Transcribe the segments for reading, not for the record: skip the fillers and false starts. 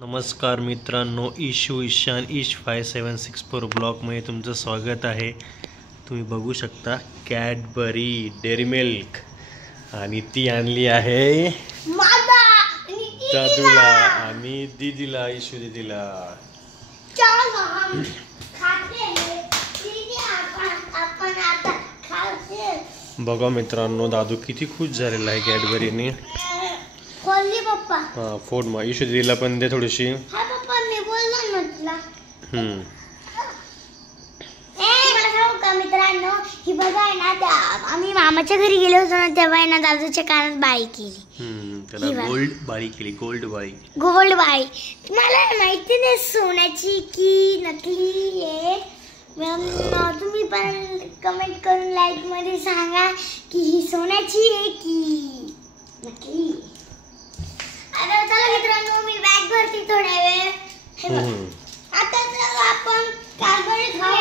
नमस्कार मित्रांनो, इशू ईशान ईश 5764 ब्लॉगमध्ये तुमचं स्वागत आहे। तुम्ही बघू शकता कॅडबरी डेअरी मिल्क आणि ती आणली आहे दादूला आणि दीदीला, इशू दीदीला। बघा मित्रांनो, दादू किती खुश झालेला आहे कॅडबरीने। खोलली पप्पा। हां, फोड मग इशू दीदीला पण दे थोडीशी। हां पप्पा, मी बोललो ना तुला। मला सांगू का मित्रांनो, ही बघा आहे ना, आम्ही मामाच्या घरी गेलो होतो ना, तेव्हा आहे ना दादूच्या कानात बाळी केली। त्याला गोल्ड बाळी केली, गोल्ड बाळी। गोल्ड बाळी मला माहिती नाही सोन्याची की नकली आहे। तुम्ही पण कमेंट करून लाईक मध्ये सांगा की ही सोन्याची आहे की नकली। आता चला मित्रांनो, मी बॅग भरती थोड्या वेळ। आता चला आपण कॅडबरी खाऊ।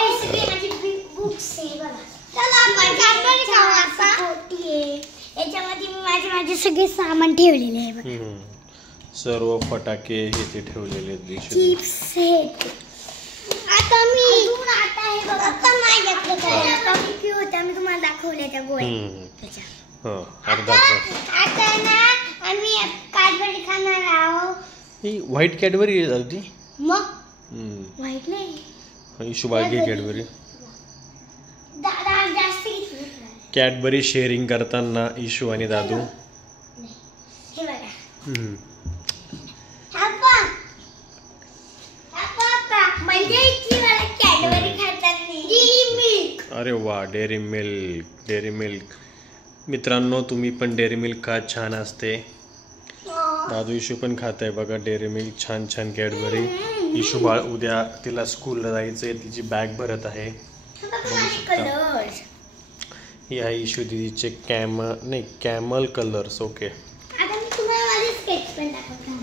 माझी बुक्स आहे बघा। चला आपण कॅडबरी खाऊ। आता पोटी आहे, याच्यामध्ये मी माझे सगळे सामान ठेवलेले आहे बघा। सर्व फटाके हे ते ठेवलेले आहेत, चिप्स आहेत। आता मी आता हे बघा, आता माझ्याकडे काय आता मी की होता, मी तुम्हाला दाखवले त्या गोळ्या त्याच्या। आता ना आम्ही कॅडबरी खाणार आहोत। ही व्हाईट कॅडबरी आहे अगदी। मग व्हाईट नाही, इशू बाळगी कॅडबरी। दादा जास्त घेतली कॅडबरी शेअरिंग करताना इशू आणि दादू। हे बघा, हापा हापा म्हणजे की मला कॅडबरी खाताना डेअरी मिल्क। अरे वा, डेअरी मिल्क, डेअरी मिल्क। मित्रांनो, तुम्ही पण डेअरी मिल्क खा, छान असते। दादू इशू पण खात आहे बघा डेअरी मिल्क, छान छान कॅडबरी। इशू बाळ उद्या तिला स्कूलला जायचंय, तिची बॅग भरत आहे। ही आहे इशू दीदीचे कॅमल कलर्स। ओके, आता मी तुम्हाला माझे स्केच पेन दाखवतो।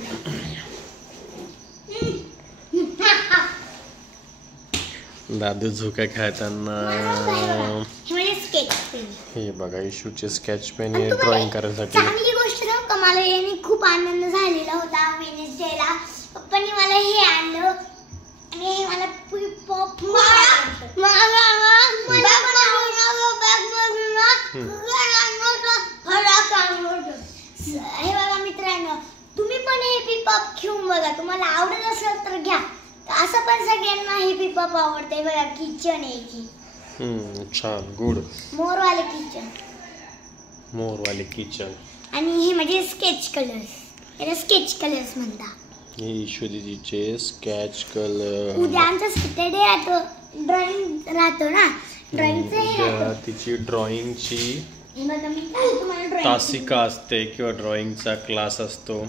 दादू झोका खेळताना। हे बघा इशूचे स्केच पेन आहे ड्रॉइंग करण्यासाठी। चांगली गोष्ट ना, का मला याने खूप आनंद झालेला होता वेडनेसडेला। पप्पांनी मला हे आणलं आणि हे मला पॉप हे बघा मित्रांनो, तुम्ही पण हे पिपअप घेऊन बघा, तुम्हाला आवडत असेल तर घ्या। असं पण सगळ्यांना हे पिपअप आवडते बघा। किचन आहे की छान, गुड। मोरवाले किचन, मोरवाले किचन। आणि हे म्हणजे स्केच कलर्स, याला स्केच कलर्स म्हणतात। हे इशू दीदीचे स्केच कलर। उद्या आमचा सॅटर्डे राहतो, ड्रॉइंग राहतो ना, ड्रॉइंगचं हे राहतं। तिची ड्रॉइंगची हे बघा मी तुम्हाला ड्रॉइंग तासिका असते किंवा ड्रॉइंगचा क्लास असतो।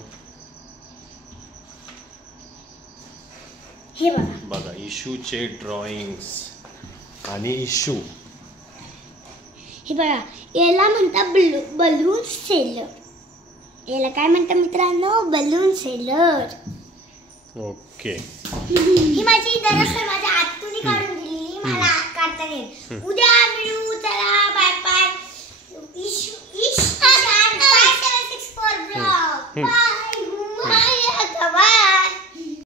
हे बघा बघा इशूचे ड्रॉइंग्स आणि इशू। हे बघा, याला म्हणतात बलून सेलर। याला काय म्हणतात मित्रांनो? Balloon seller. ओके, ही माझी दरअसल माझ्या आत्तूने काढून दिली, मला काढता येईल। उद्या